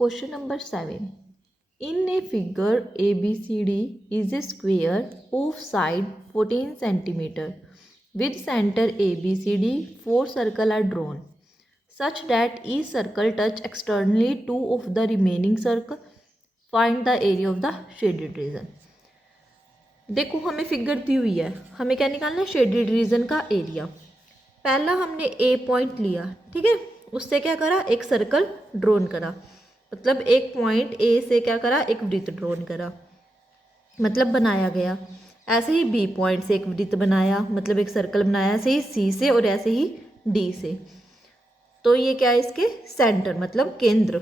Question number 7. In a figure, ABCD is a square of side 14 cm. With center ABCD, 4 circles are drawn such that each circle touch externally 2 of the remaining circle. Find the area of the shaded region. देखो हमें figure दी हुई है, हमें क्या निकालना है? Shaded region का area. पहला हमने ए पॉइंट लिया, ठीक है, उससे क्या करा? एक सर्कल ड्रॉन करा, मतलब एक पॉइंट ए से क्या करा? एक वृत्त ड्रॉन करा, मतलब बनाया गया। ऐसे ही बी पॉइंट से एक वृत्त बनाया, मतलब एक सर्कल बनाया, ऐसे ही सी से और ऐसे ही डी से। तो ये क्या है? इसके सेंटर, मतलब केंद्र।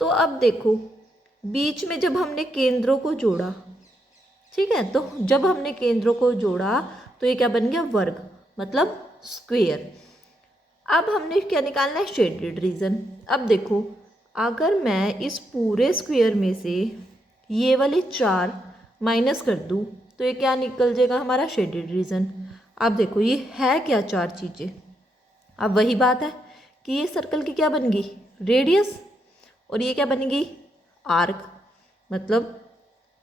तो अब देखो बीच में जब हमने केंद्रों को जोड़ा, ठीक है, तो जब हमने केंद्रों को जोड़ा तो ये क्या बन गया? वर्ग, मतलब स्क्वायर। अब हमने क्या निकालना है? Shaded region. अब देखो अगर मैं इस पूरे स्क्वायर में से ये वाले 4 माइनस कर दूँ तो ये क्या निकल जाएगा? हमारा शेडेड रीजन। अब देखो ये है क्या? 4 चीज़ें। अब वही बात है कि ये सर्कल की क्या बन गई? रेडियस, और ये क्या बन गई? आर्क, मतलब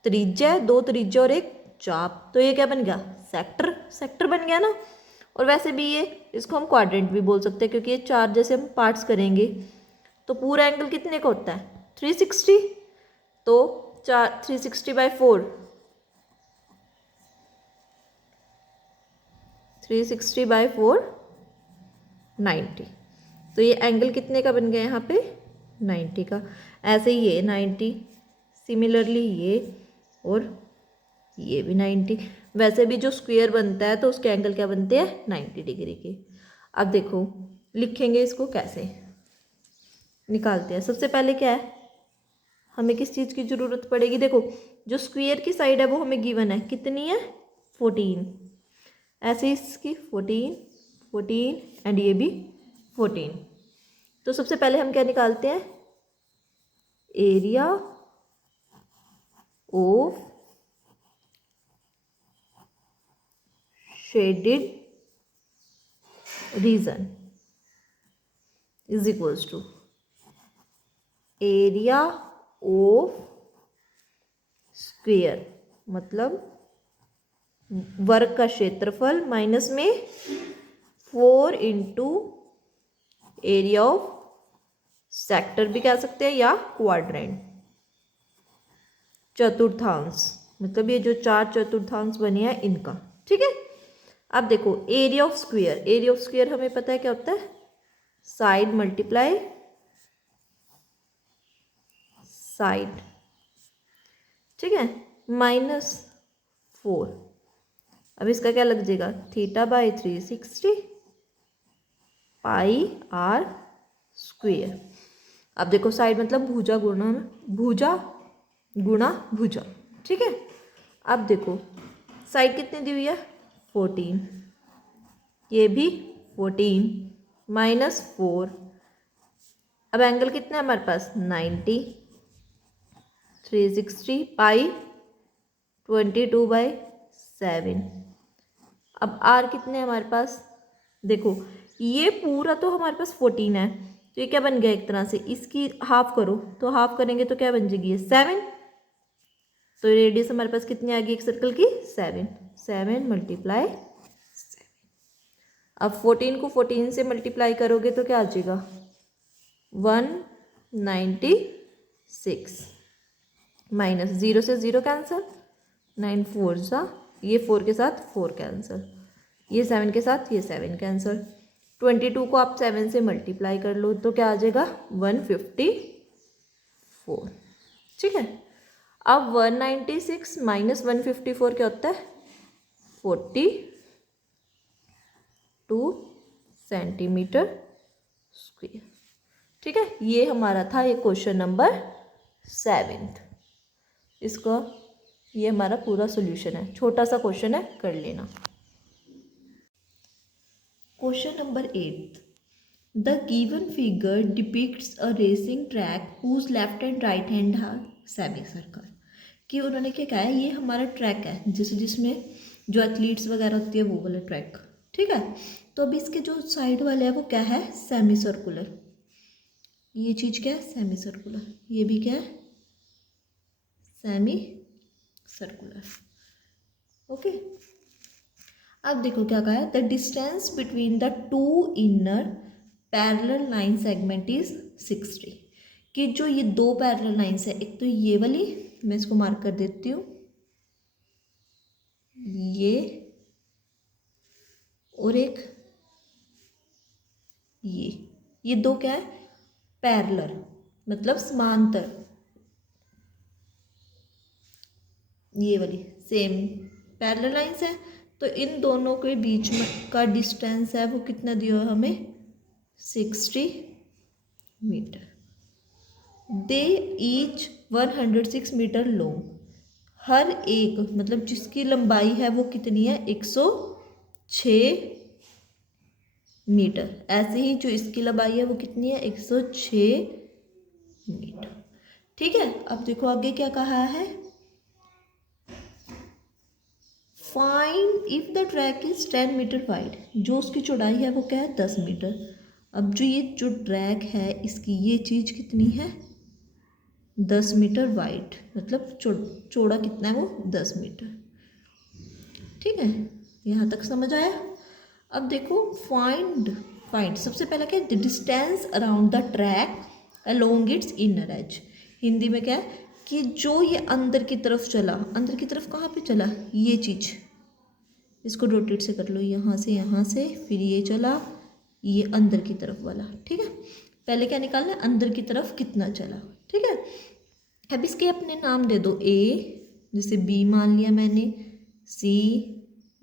त्रिज्या, 2 त्रिज्या और एक चाप, तो ये क्या बन गया? सेक्टर। सेक्टर बन गया ना। और वैसे भी ये इसको हम क्वाड्रेंट भी बोल सकते हैं, क्योंकि ये 4 जैसे हम पार्ट्स करेंगे तो पूरा एंगल कितने का होता है? 360। तो 360/4, 360/4 90। तो ये एंगल कितने का बन गया यहाँ पे? 90 का। ऐसे ही ये 90, सिमिलरली ये, और ये भी 90। वैसे भी जो स्क्वायर बनता है तो उसके एंगल क्या बनते हैं? 90 डिग्री के। अब देखो लिखेंगे इसको कैसे, निकालते हैं। सबसे पहले क्या है? हमें किस चीज़ की ज़रूरत पड़ेगी? देखो जो स्क्वायर की साइड है वो हमें गिवन है, कितनी है? 14। ऐसे इसकी 14, 14 एंड ये भी 14। तो सबसे पहले हम क्या निकालते हैं? Area of shaded region is equals to area of square, मतलब वर्ग का क्षेत्रफल, माइनस में 4 इंटू एरिया ऑफ सेक्टर भी कह सकते हैं, या क्वाड्रेंट, चतुर्थांश, मतलब ये जो 4 चतुर्थांश बने हैं इनका, ठीक है। अब देखो area of square, area of square हमें पता है क्या होता है? साइड मल्टीप्लाई साइड, ठीक है, -4। अब इसका क्या लग जाएगा? θ/360 πr स्क्वायर। अब देखो साइड मतलब भुजा गुणा भुजा गुणा भुजा, ठीक है। अब देखो साइड कितनी दी हुई है? 14, ये भी 14 -4। अब एंगल कितना है हमारे पास? 90, 360 पाई 22/7। अब आर कितने हैं हमारे पास? देखो ये पूरा तो हमारे पास 14 है, तो ये क्या बन गया? एक तरह से इसकी हाफ करो, तो हाफ करेंगे तो क्या बन जाएगी? ये 7। तो रेडियस हमारे पास कितनी आ गई एक सर्कल की? 7। 7 × 7। अब 14 को 14 से मल्टीप्लाई करोगे तो क्या आ जाएगा? 196 माइनस 0 से 0 कैंसिल, 9 4 सा, ये 4 के साथ 4 कैंसिल, ये 7 के साथ ये 7 कैंसिल। 22 को आप 7 से मल्टीप्लाई कर लो तो क्या आ जाएगा? 154, ठीक है। अब 196 माइनस 154 क्या होता है? 42 सेंटीमीटर स्क्वायर, ठीक है। ये हमारा था ये क्वेश्चन नंबर 7। इसका ये हमारा पूरा सॉल्यूशन है, छोटा सा क्वेश्चन है, कर लेना। Question number 8, the given figure depicts a racing track whose left and right hand are semi circle. कि उन्होंने क्या कहा है? ये हमारा ट्रैक है जिसमें जो एथलीट्स वगैरह होती है वो वाला ट्रैक, ठीक है। तो अभी इसके जो साइड वाले हैं वो क्या है? Semi circular. ये चीज़ क्या है, सेमी सर्कुलर, ये भी क्या है, सेमी सर्कुलर। ओके, अब देखो क्या कहा है, the distance between the two inner parallel line segment is 60, कि जो ये दो पैरेलल लाइंस है, एक तो ये वाली, मैं इसको मार्क कर देती हूँ, ये, और एक ये दो क्या है, पैरेलल मतलब समांतर, ये वाली सेम पैरेलल लाइंस है, तो इन दोनों के बीच में का डिस्टेंस है वो कितना दिया है हमें, 60 मीटर। दे ईच 106 मीटर लॉन्ग, हर एक मतलब जिसकी लंबाई है वो कितनी है, 106 मीटर। ऐसे ही जो इसकी लंबाई है वो कितनी है, 106 मीटर। ठीक है, अब देखो आगे क्या कहा है, find if the track is 10 metre wide, जो उसकी चौड़ाई है वो क्या है, 10 मीटर। अब जो ये जो ट्रैक है इसकी ये चीज़ कितनी है, 10 मीटर वाइड, मतलब चौड़ा कितना है वो, 10 मीटर। ठीक है, यहाँ तक समझ आया। अब देखो फाइंड सबसे पहला क्या है, distance around the track along it's inner as. Hindi में क्या है कि जो ये अंदर की तरफ चला, अंदर की तरफ कहाँ पे चला, ये चीज़, इसको रोटेट से कर लो, यहाँ से फिर ये चला, ये अंदर की तरफ वाला। ठीक है, पहले क्या निकालना है, अंदर की तरफ कितना चला। ठीक है, अब इसके अपने नाम दे दो, ए, जैसे बी मान लिया मैंने, सी,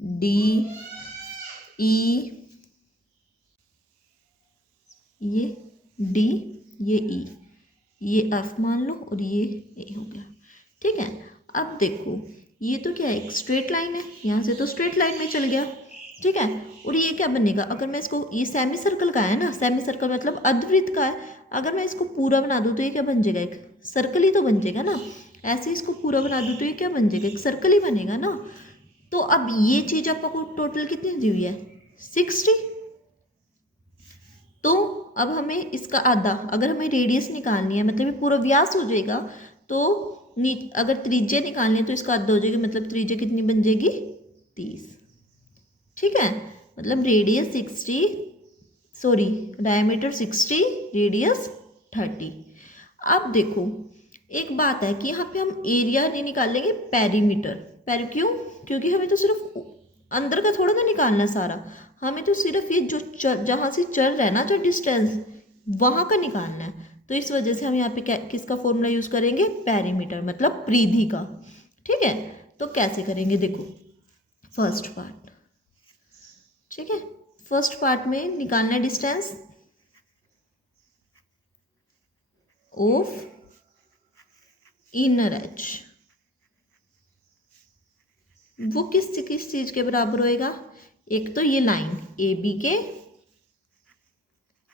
डी, ई, ये डी, ये ई, ये एफ मान लो, और ये ए हो गया। ठीक है, अब देखो ये तो क्या है, एक स्ट्रेट लाइन है, यहाँ से तो स्ट्रेट लाइन में चल गया। ठीक है, और ये क्या बनेगा, अगर मैं इसको, ये सेमी सर्कल का है ना, सेमी सर्कल मतलब अर्धवृत्त का है, अगर मैं इसको पूरा बना दूँ तो ये क्या बन जाएगा, एक सर्कल ही तो बन जाएगा ना। ऐसे इसको पूरा बना दूँ तो ये क्या बन जाएगा, एक सर्कल ही बनेगा ना। तो अब ये चीज़ आपको टोटल कितनी दी हुई है, 60। तो अब हमें इसका आधा, अगर हमें रेडियस निकालनी है, मतलब ये पूरा व्यास हो जाएगा, तो अगर त्रिज्या निकालनी है तो इसका आधा हो जाएगा, मतलब त्रिज्या कितनी बन जाएगी, 30। ठीक है, मतलब रेडियस 60, सॉरी डायमीटर 60, रेडियस 30। अब देखो एक बात है कि यहाँ पे हम एरिया नहीं निकालेंगे, पेरीमीटर। क्यों, क्योंकि हमें तो सिर्फ अंदर का थोड़ा ना निकालना सारा, हमें तो सिर्फ ये जो जहाँ से चल रहा है ना, जो डिस्टेंस वहाँ का निकालना है। तो इस वजह से हम यहाँ पे किसका फॉर्मूला यूज़ करेंगे, पेरीमीटर, मतलब परिधि का। ठीक है, तो कैसे करेंगे, देखो फर्स्ट पार्ट। ठीक है, फर्स्ट पार्ट में निकालना है डिस्टेंस ऑफ इनर एज, वो किस चीज के बराबर होएगा, एक तो ये लाइन ए बी के,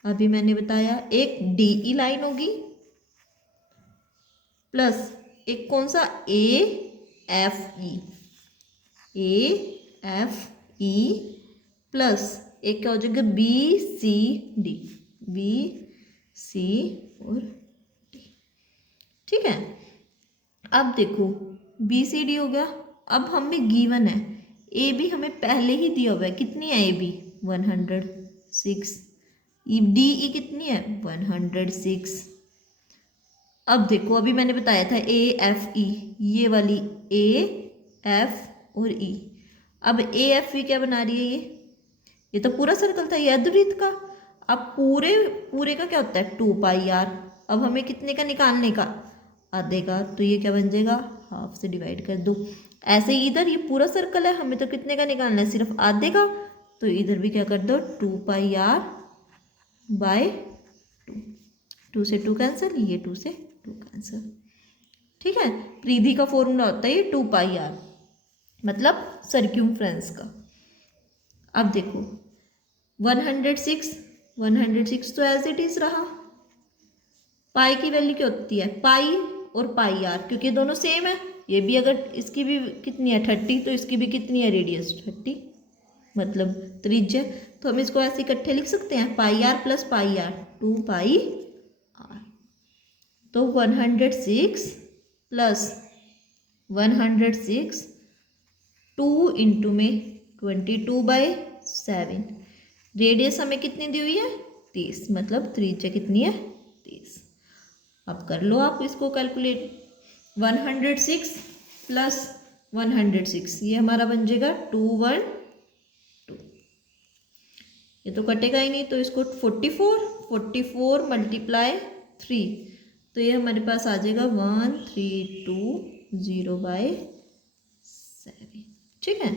अभी मैंने बताया, एक डी ई लाइन होगी, प्लस एक कौन सा, ए एफ ई, प्लस एक क्या हो जाएगा, B C D, B C और डी। ठीक है, अब देखो बी सी डी हो गया। अब हमें गिवन है ए बी, हमें पहले ही दिया हुआ है, कितनी है ए बी, 106, डी ई कितनी है, 106। अब देखो अभी मैंने बताया था ए एफ ई, ये वाली ए एफ और ई। अब ए एफ ई क्या बना रही है, ये तो पूरा सर्कल था, ये अर्धवृत्त का। अब पूरे का क्या होता है, 2 पाई आर। अब हमें कितने का निकालने का, आधे का, तो ये क्या बन जाएगा, हाफ से डिवाइड कर दो। ऐसे ही इधर ये पूरा सर्कल है, हमें तो कितने का निकालना है, सिर्फ आधे का, तो इधर भी क्या कर दो, 2 पाई आर बाय 2, 2 से 2 कैंसिल, ये 2 से 2 कैंसिल। ठीक है, परिधि का फॉर्मूला होता है ये 2 पाई आर, मतलब सर्क्यूमफ्रेंस का। अब देखो 106 तो एज इट इज रहा। पाई की वैल्यू क्या होती है, पाई और पाई आर, क्योंकि दोनों सेम है। ये भी अगर इसकी भी कितनी है 30, तो इसकी भी कितनी है रेडियस 30, मतलब त्रिज्या। तो हम इसको ऐसे इकट्ठे लिख सकते हैं, pi r plus pi r, 2 pi r. तो 106 प्लस 106 2 इंटू में 22/7। रेडियस हमें कितनी दी हुई है 30, मतलब त्रिज्या कितनी है 30। अब कर लो आप इसको कैलकुलेट। 106 प्लस 106 ये हमारा बन जाएगा 212। ये तो कटेगा ही नहीं, तो इसको 44 मल्टीप्लाई 3, तो ये हमारे पास आ जाएगा 1320/7। ठीक है।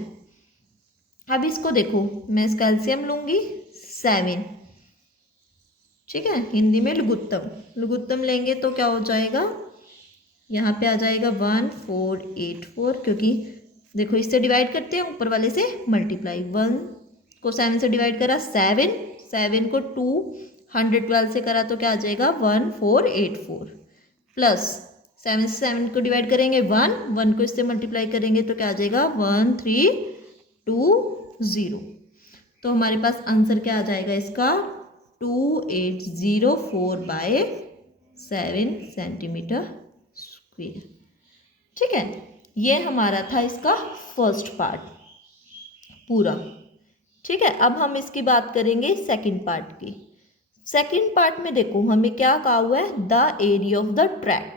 अब इसको देखो, मैं इसका एलसीएम लूंगी 7। ठीक है, हिंदी में लघुत्तम लेंगे तो क्या हो जाएगा, यहाँ पे आ जाएगा 1484, क्योंकि देखो इससे डिवाइड करते हैं, ऊपर वाले से मल्टीप्लाई। 1 को 7 से डिवाइड करा 7, 7 को 212 से करा तो क्या आ जाएगा 1484, प्लस 7 से 7 को डिवाइड करेंगे 1 को इससे मल्टीप्लाई करेंगे तो क्या आ जाएगा 1320। तो हमारे पास आंसर क्या आ जाएगा इसका 2804/7 सेंटीमीटर स्क्वायर। ठीक है, ये हमारा था इसका फर्स्ट पार्ट पूरा। ठीक है, अब हम इसकी बात करेंगे सेकंड पार्ट की। सेकंड पार्ट में देखो हमें क्या कहा हुआ है, the area of the track,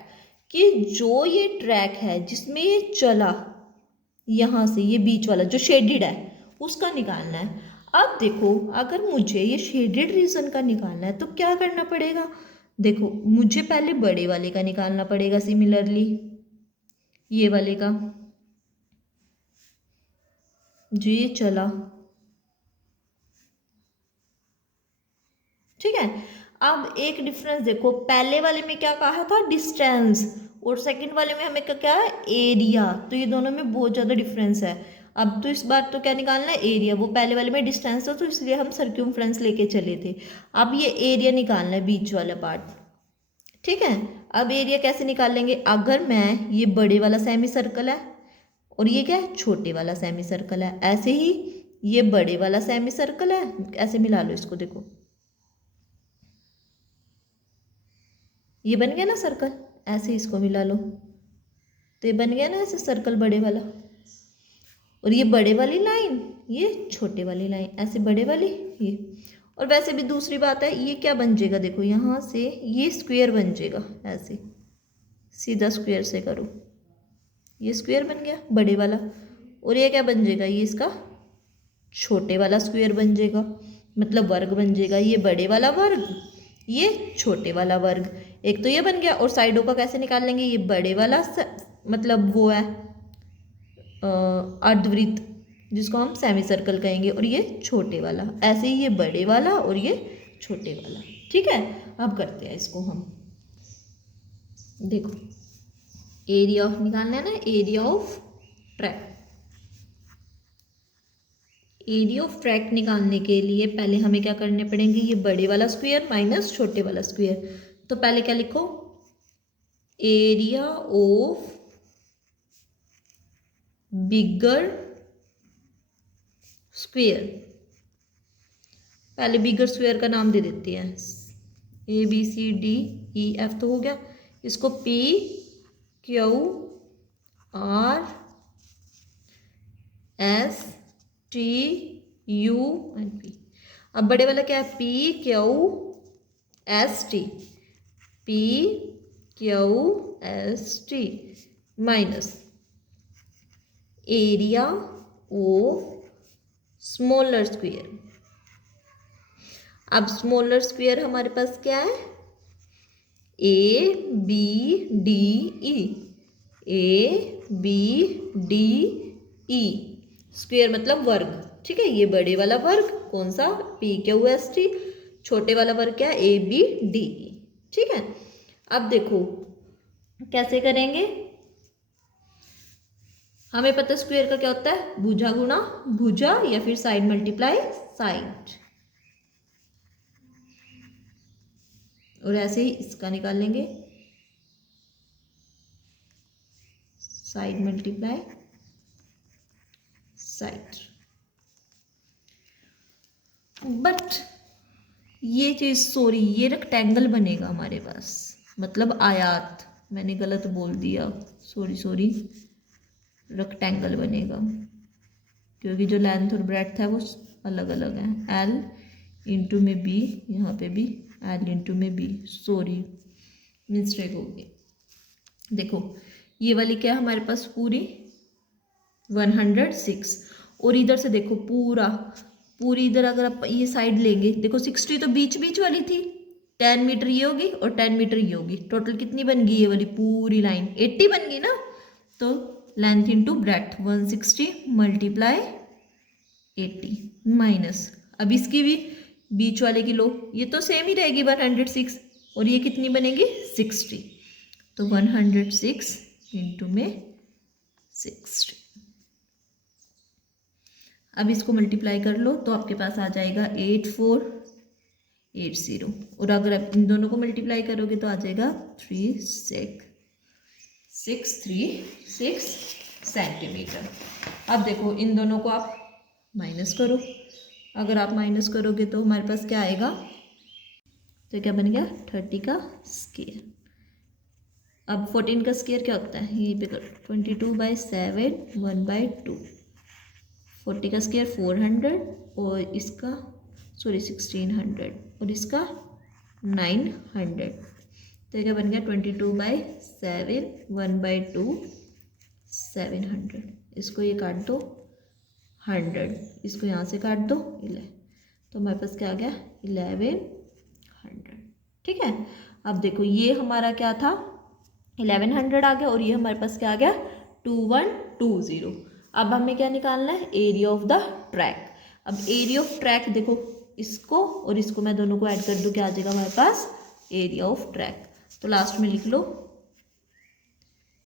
कि जो ये ट्रैक है जिसमें ये चला, यहाँ से ये बीच वाला जो शेडेड है उसका निकालना है। अब देखो अगर मुझे ये शेडेड रीजन का निकालना है तो क्या करना पड़ेगा, देखो मुझे पहले बड़े वाले का निकालना पड़ेगा, सिमिलरली ये वाले का जो ये चला। ठीक है, अब एक डिफरेंस देखो, पहले वाले में क्या कहा था डिस्टेंस, और सेकंड वाले में हमें क्या है एरिया, तो ये दोनों में बहुत ज़्यादा डिफरेंस है। अब तो इस बार तो क्या निकालना है एरिया, वो पहले वाले में डिस्टेंस था तो इसलिए हम सर्क्यूमफ्रेंस लेके चले थे। अब ये एरिया निकालना है बीच वाला पार्ट। ठीक है, अब एरिया कैसे निकाल लेंगे, अगर मैं ये बड़े वाला सेमी सर्कल है और ये क्या है छोटे वाला सेमी सर्कल है, ऐसे ही ये बड़े वाला सेमी सर्कल है, ऐसे मिला लो इसको, देखो ये बन गया ना सर्कल, ऐसे इसको मिला लो तो ये बन गया ना ऐसे सर्कल बड़े वाला। और ये बड़े वाली लाइन ये छोटे वाली लाइन, ऐसे बड़े वाली ये। और वैसे भी दूसरी बात है, ये क्या बन जाएगा देखो, यहाँ से ये स्क्वायर बन जाएगा, ऐसे सीधा स्क्वायर से करो, ये स्क्वायर बन गया बड़े वाला। और ये क्या बन जाएगा, ये इसका छोटे वाला स्क्वायर बन जाएगा, मतलब वर्ग बन जाएगा, ये बड़े वाला वर्ग ये छोटे वाला वर्ग। एक तो ये बन गया, और साइडों का कैसे निकाल लेंगे, ये बड़े वाला मतलब वो है अर्धवृत्त जिसको हम सेमी सर्कल कहेंगे, और ये छोटे वाला, ऐसे ही ये बड़े वाला और ये छोटे वाला। ठीक है, अब करते हैं इसको हम, देखो एरिया ऑफ निकालना है ना, area of track. Area of track निकालने के लिए पहले हमें क्या करने पड़ेंगे, ये बड़े वाला स्क्वायर माइनस छोटे वाला स्क्वायर। तो पहले क्या लिखो, एरिया ऑफ बिगर स्क्वायर, पहले बिगर स्क्वायर का नाम दे देते हैं, ABCDEF तो हो गया, इसको PQRSTUNP। अब बड़े वाला क्या है, PQST minus area of smaller square. अब स्मॉलर स्क्वायर हमारे पास क्या है, ABDE, ABDE स्क्वायर मतलब वर्ग। ठीक है, ये बड़े वाला वर्ग कौन सा, PQST, छोटे वाला वर्ग क्या है, ABDE। ठीक है, अब देखो कैसे करेंगे, हमें पता है स्क्वायर का क्या होता है, भुजा गुणा भुजा या फिर साइड मल्टीप्लाई साइड, और ऐसे ही इसका निकाल लेंगे, साइड मल्टीप्लाई साइड। बट ये चीज सॉरी, ये रेक्टेंगल बनेगा हमारे पास, मतलब आयात, मैंने गलत बोल दिया, सॉरी, रेक्टेंगल बनेगा क्योंकि जो लेंथ और ब्रेड्थ है वो अलग अलग है। एल इंटू में बी, यहाँ पे भी एल इंटू में बी, सॉरी मिस्टेक हो गई। देखो ये वाली क्या है हमारे पास पूरी 106, और इधर से देखो पूरी इधर अगर आप ये साइड लेंगे, देखो 60 तो बीच वाली थी, 10 मीटर ये होगी और 10 मीटर ये होगी, टोटल कितनी बन गई ये वाली पूरी लाइन 80 बन गई ना। तो length into breadth 160 multiply 80 minus, अब इसकी भी बीच वाले की लो, ये तो सेम ही रहेगी 106, और ये कितनी बनेगी 60, तो 106 इंटू में 60। अब इसको मल्टीप्लाई कर लो तो आपके पास आ जाएगा 8480, और अगर आप इन दोनों को मल्टीप्लाई करोगे तो आ जाएगा 3636 सेंटीमीटर। अब देखो इन दोनों को आप माइनस करो, अगर आप माइनस करोगे तो हमारे पास क्या आएगा, तो क्या बन गया 30 का स्क्वायर। अब 14 का स्क्वायर क्या होता है, यहीं पे करो 22/7 1/2, 40 का स्क्वायर 400 और इसका 1600 और इसका 900, तो क्या बन गया 22/7 1/2 700, इसको ये काट दो 100, इसको यहाँ से काट दो 11, तो हमारे पास क्या आ गया 1100। ठीक है, अब देखो ये हमारा क्या था 1100 आ गया, और ये हमारे पास क्या आ गया 2120। अब हमें क्या निकालना है, एरिया ऑफ द ट्रैक। अब एरिया ऑफ ट्रैक देखो, इसको और इसको मैं दोनों को ऐड कर दूँ, क्या आ जाएगा हमारे पास एरिया ऑफ ट्रैक। तो लास्ट में लिख लो